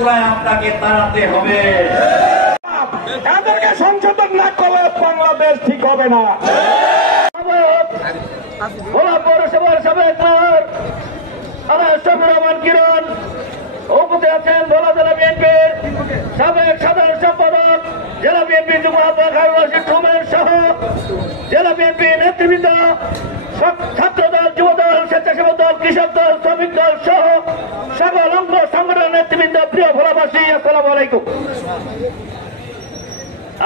কাঠগড়ায় আপনাকে তাড়াতে হবে। তাদেরকে সংশোধন না করলে বাংলাদেশ ঠিক হবে না। ভোলা পৌরসভার সাবেক মেয়র শফিউর রহমান কিরণ উপস্থিত আছেন। ভোলা জেলা বিএনপির সাবেক সাধারণ সম্পাদক, জেলা বিএনপি যুব আহ্বায়ক হারুন রশিদ রুমেন সহ জেলা বিএনপি নেতৃবৃন্দ, ছাত্রদল, যুবদল, স্বেচ্ছাসেবক দল, কৃষক দল, শ্রমিক দল সহ সকল অঙ্গ সংগঠনের নেতৃবৃন্দ, প্রিয় ভোলাবাসী, আসসালামু আলাইকুম।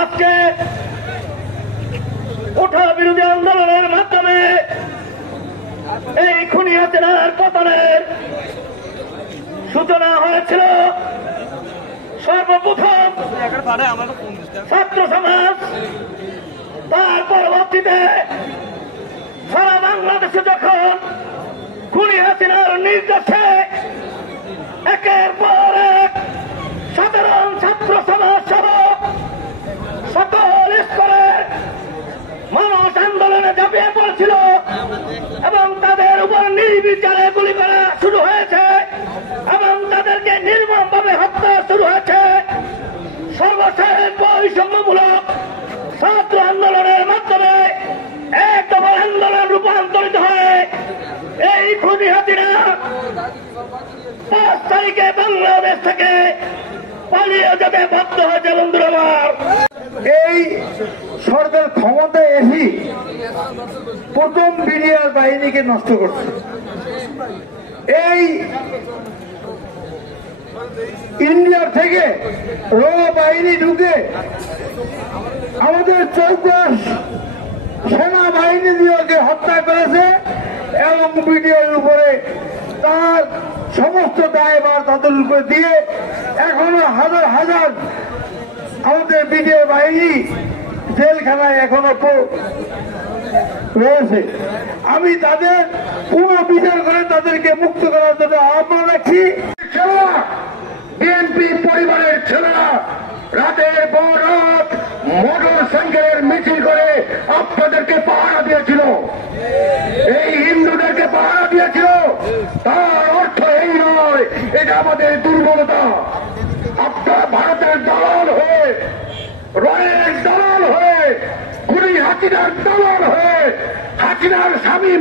আজকে কোঠা বিরোধী আন্দোলনের মাধ্যমে এই খুনি হাসিনার পতনের সূচনা হয়েছিল। সর্বপ্রথম ছাত্র সমাজ, তার পরবর্তীতে সারা বাংলাদেশে যখন খুনি হাসিনার নির্দেশে একের পর এক সাধারণ ছাত্র সমাজ সহ সকল স্তরের মানুষ আন্দোলনে ঝাঁপিয়ে পড়ছিল এবং তাদের উপর নির্বিচারে গুলি করা শুরু হয়েছে এবং তাদেরকে নির্মমভাবে হত্যা শুরু হয়েছে। সর্বশেষ বৈষম্যমূলক ছাত্র আন্দোলনের মাধ্যমে এক দফা আন্দোলন রূপান্তরিত হয়ে এই খুনি হাসিনা 5 তারিখে বাংলাদেশ থেকে পালিয়ে যেতে বাধ্য হয়েছে। বন্ধুরা আমার, এই সরকার ক্ষমতায় এসে প্রথম বিডিআর বাহিনীকে নষ্ট করছে। এই ইন্ডিয়ার থেকে র বাহিনী ঢুকে আমাদের চৌকাশ সেনাবাহিনী দিয়ে হত্যা করেছে এবং বিডিআর উপরে তার সমস্ত দায়ভার তাদের উপরে দিয়ে এখনো হাজার হাজার আমাদের বিডিআর বাহিনী জেলখানায় এখনো রয়েছে। আমি তাদের পুরো বিচার করে তাদেরকে মুক্ত করার জন্য আহ্বান রাখছি। বিএনপি পরিবারের ছেলেরা রাতের পর রাত মোটর সাইকেলের মিছিল করে আপনাদেরকে পাহারা দিয়েছিল, এই হিন্দুদেরকে পাহারা দিয়েছিল। তার অর্থ এই নয় এটা আমাদের দুর্বলতা। আপনারা ভারতের দালাল হয়ে, রয়ের দালাল হয়ে, খুনি হাসিনার দালাল হয়ে, হাসিনার স্বামী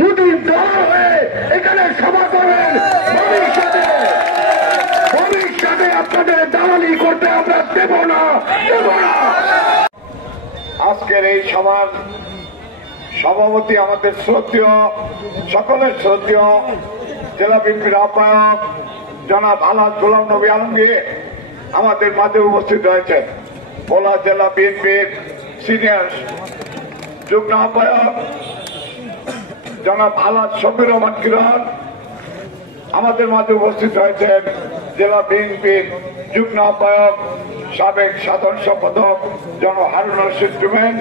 মোদির দালাল হয়ে এখানে সভা করেন। ভবিষ্যতে আপনাদের দালালি করতে আমরা দেব না। আজকের এই সভার সভাপতি আমাদের শ্রদ্ধেয়, সকলের শ্রদ্ধেয় জেলা বিএনপির আহ্বায়ক জনাব আলহাজ গোলাম নবী আলমগীর আমাদের মাঝে উপস্থিত হয়েছেন। ভোলা জেলা বিএনপির সিনিয়র যুগ্ম আহ্বায়ক জনাব আলহাজ শফিউর রহমান কিরণ আমাদের মাঝে উপস্থিত হয়েছেন। জেলা বিএনপির যুগ্ম আহ্বায়ক সাবেক সাধারণ সম্পাদক জনাব হারুন রশিদ রুমেন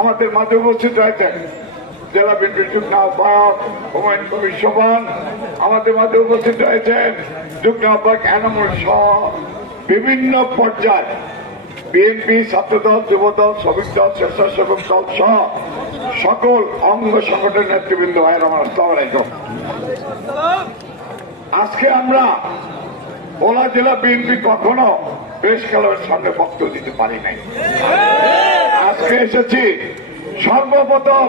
আমাদের মাঝে উপস্থিত হয়েছেন। জেলা বিএনপির যুগ্ম আহ্বায়ক হুমায়ুন কবির সোবহান আমাদের মাঝে উপস্থিত হয়েছেন। যুগ্ম আহ্বায়ক এনামুল সহ বিভিন্ন পর্যায়ে বিএনপি, ছাত্রদল, যুবদল, শ্রমিক দল, স্বেচ্ছাসেবক দল সহ সকল অঙ্গ সংগঠনের নেতৃবৃন্দ ভাইয়ের আমার আসসালামু আলাইকুম। আজকে আমরা ভোলা জেলা বিএনপি কখনো প্রেস ক্লাবের সামনে বক্তব্য দিতে পারি নাই। আজকে এসেছি সর্বপ্রথম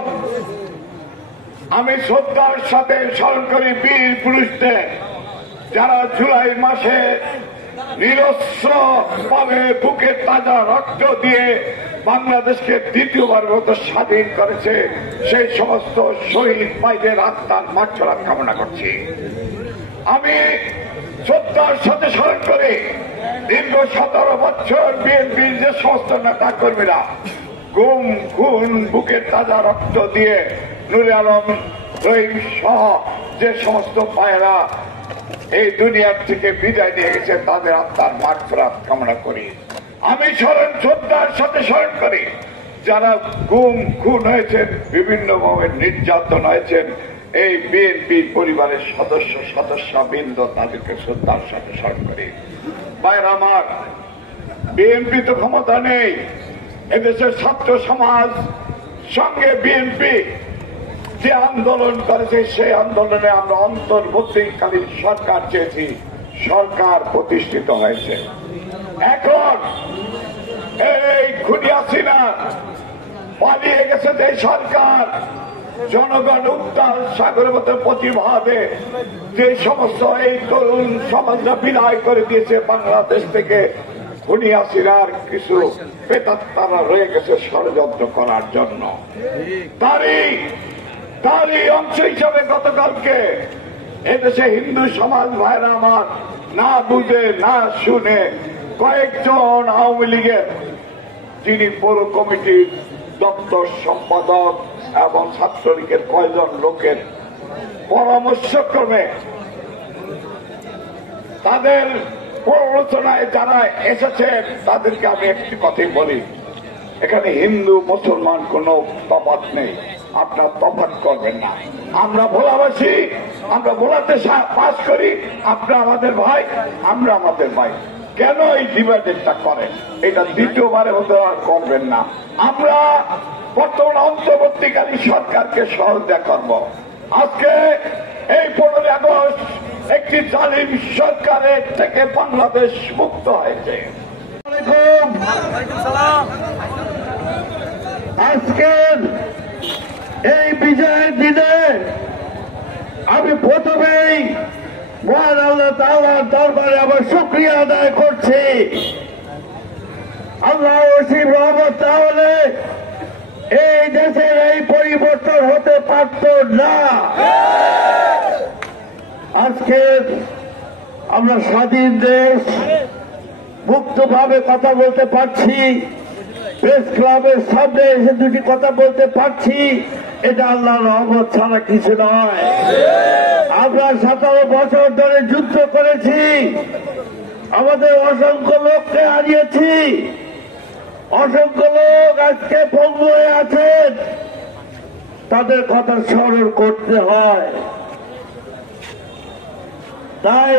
আমি শ্রদ্ধার সাথে স্মরণ করি বীর পুরুষদের, যারা জুলাই মাসে নিরস্ত্র ভাবে বুকের তাজা রক্ত দিয়ে বাংলাদেশকে দ্বিতীয়বার মতো স্বাধীন করেছে। সেই সমস্ত শহীদ ভাইদের আত্মার মাগফিরাত কামনা করছি। আমি শ্রদ্ধার সাথে স্মরণ করি দীর্ঘ 17 বছর বিএনপির যে সমস্ত নেতা কর্মীরা গুম, খুন, বুকের তাজা রক্ত দিয়ে নুরে আলম, রহিম সহ যে সমস্ত ভাইয়েরা এই দুনিয়ার থেকে বিদায় নিয়ে গেছে, তাদের আত্মার মাগফিরাত কামনা করি। আমি শ্রদ্ধার সাথে স্মরণ করি যারা গুম, খুন হয়েছেন, বিভিন্নভাবে নির্যাতন হয়েছেন, এই বিএনপি পরিবারের সদস্যবৃন্দ, তাদেরকে শ্রদ্ধার সাথে স্মরণ করি। ভাইরা আমার, বিএনপি তো ক্ষমতা নেই, এদেশের ছাত্র সমাজ সঙ্গে বিএনপি যে আন্দোলন করেছে সেই আন্দোলনে আমরা অন্তর্বর্তীকালীন সরকার চেয়েছি। সরকার প্রতিষ্ঠিত হয়েছে। এখন এই খুনি হাসিনা পালিয়ে গেছে যে সরকার, জনগণ উত্তাল সাগরের মতো প্রতিভাবে যে সমস্ত এই তরুণ সমাজরা বিদায় করে দিয়েছে বাংলাদেশ থেকে, খুনি হাসিনার কিছু প্রেতাত্মারা রয়ে গেছে ষড়যন্ত্র করার জন্য। তারই অংশ হিসাবে গতকালকে এদেশে হিন্দু সমাজ ভাইরা আমার না বুঝে না শুনে কয়েকজন আওয়ামী লীগের, যিনি পৌর কমিটির দপ্তর সম্পাদক এবং ছাত্রলীগের কয়েকজন লোকের পরামর্শক্রমে তাদের প্ররোচনায় যারা এসেছেন তাদেরকে আমি একটি কথাই বলি, এখানে হিন্দু মুসলমান কোনো তফাৎ নেই, আপনার তফাৎ করবেন না। আমরা ভোলাবাসী, আমরা ভোলাতে পাস করি, আপনারা আমাদের ভাই, আমরা আমাদের ভাই। কেন এই ডিবেটটা করেন? এটা দ্বিতীয়বারের মতো আর করবেন না। আমরা বর্তমান অন্তর্বর্তীকালীন সরকারকে সহযোগিতা করব। আজকে এই 15 আগস্ট একটি জালিম সরকারের থেকে বাংলাদেশ মুক্ত হয়েছে। আজকের এই বিজয়ের দিনে আমি প্রথমেই মহান আল্লাহ তাআলার দরবারে আমার শুকরিয়া আদায় করছি। আল্লাহ অসীম রহমত তাহলে এই দেশের এই পরিবর্তন হতে পারত না। আজকে আমরা স্বাধীন দেশ, মুক্তভাবে কথা বলতে পারছি, প্রেস ক্লাবের সামনে এসে দুটি কথা বলতে পারছি, এটা আল্লাহর রহমত ছাড়া কিছু নয়। আমরা 17 বছর ধরে যুদ্ধ করেছি, আমাদের অসংখ্য লোককে হারিয়েছি, অসংখ্য লোক আজকে পঙ্গু হয়ে আছেন, তাদের কথা স্মরণ করতে হয়। তাই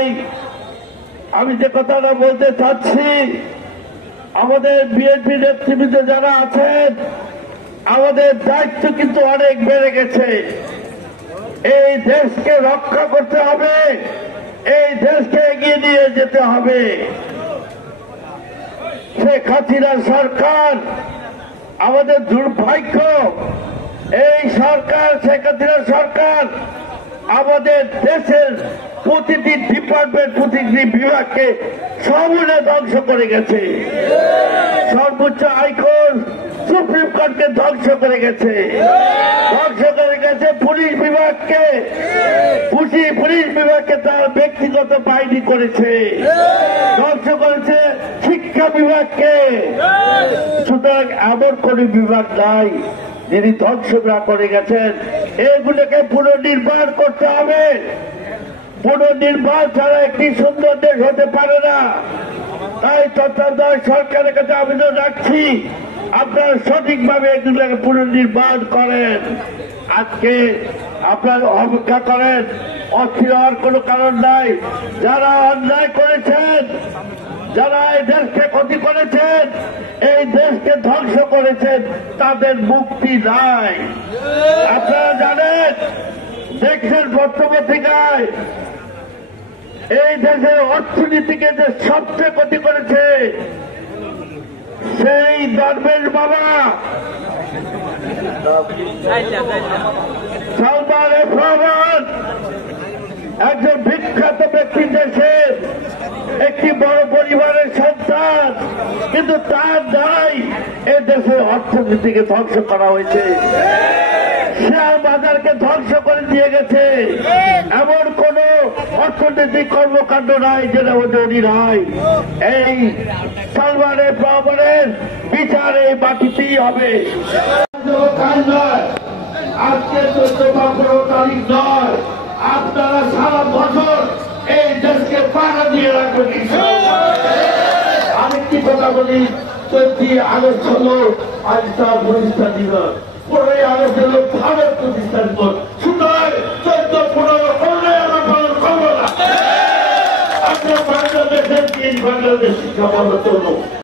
আমি যে কথাটা বলতে চাচ্ছি, আমাদের বিএনপি নেতৃবৃন্দ যারা আছেন, আমাদের দায়িত্ব কিন্তু অনেক বেড়ে গেছে। এই দেশকে রক্ষা করতে হবে, এই দেশকে এগিয়ে নিয়ে যেতে হবে। শেখ হাসিনা সরকার আমাদের দুর্ভাগ্য, এই সরকার, শেখ হাসিনা সরকার আমাদের দেশের প্রতিটি ডিপার্টমেন্ট, প্রতিটি বিভাগকে সমূলে ধ্বংস করে গেছে। সর্বোচ্চ হাইকোর্ট, সুপ্রিম কোর্টকে ধ্বংস করে গেছে, ধ্বংস করে গেছে পুলিশ বিভাগকে, পুলিশ বিভাগকে তার ব্যক্তিগত বাহিনী করেছে, ধ্বংস করেছে শিক্ষা বিভাগকে। সুতরাং এমন কোন বিভাগ নাই যিনি ধ্বংস না করে গেছেন। এগুলোকে পুনর্নির্মাণ করতে হবে। পুনর্নির্মাণ ছাড়া একটি সুন্দর দেশ হতে পারে না। তাই তত্ত্বাবধায়ক সরকারের কাছে আবেদন রাখছি, আপনারা সঠিকভাবে এগুলোকে পুনর্নির্মাণ করেন। আজকে আপনারা অপেক্ষা করেন, অস্থির হওয়ার কোনো কারণ নাই। যারা অন্যায় করেছেন, যারা এই দেশকে ক্ষতি করেছেন, এই দেশকে ধ্বংস করেছেন, তাদের মুক্তি নাই। আপনারা জানেন, দেখছেন পত্রপত্রিকায় এই দেশের অর্থনীতিকে যে সবচেয়ে ক্ষতি করেছে সেই ধর্মের বাবা সালমান এফ রহমান, একজন বিখ্যাত ব্যক্তি, দেশের একটি বড় পরিবারের সন্তান, কিন্তু তার দ্বারাই এ দেশের অর্থনীতিকে ধ্বংস করা হয়েছে, শেয়ার বাজারকে ধ্বংস করে দিয়ে গেছে। এমন কোন অর্থনৈতিক কর্মকাণ্ড নাই যেটা উনি নাই। এই সালমান এফ রহমানের বিচার এই মাটিতেই হবে। আজকে 14 তারিখ নয়, আপনারা সারা বছর এই দেশকে পাড়া দিয়ে রাখবেন। আরেকটি কথা বলি, 14 আগস্ট হল আইসা প্রতিষ্ঠা দিবস, 15 আগস্ট হল ভারত প্রতিষ্ঠা দিবস। সুতরাং 14-15 করলে আমরা পালন করবো না। আমরা বাংলাদেশের বাংলাদেশ শিক্ষা বন্ধ করবো।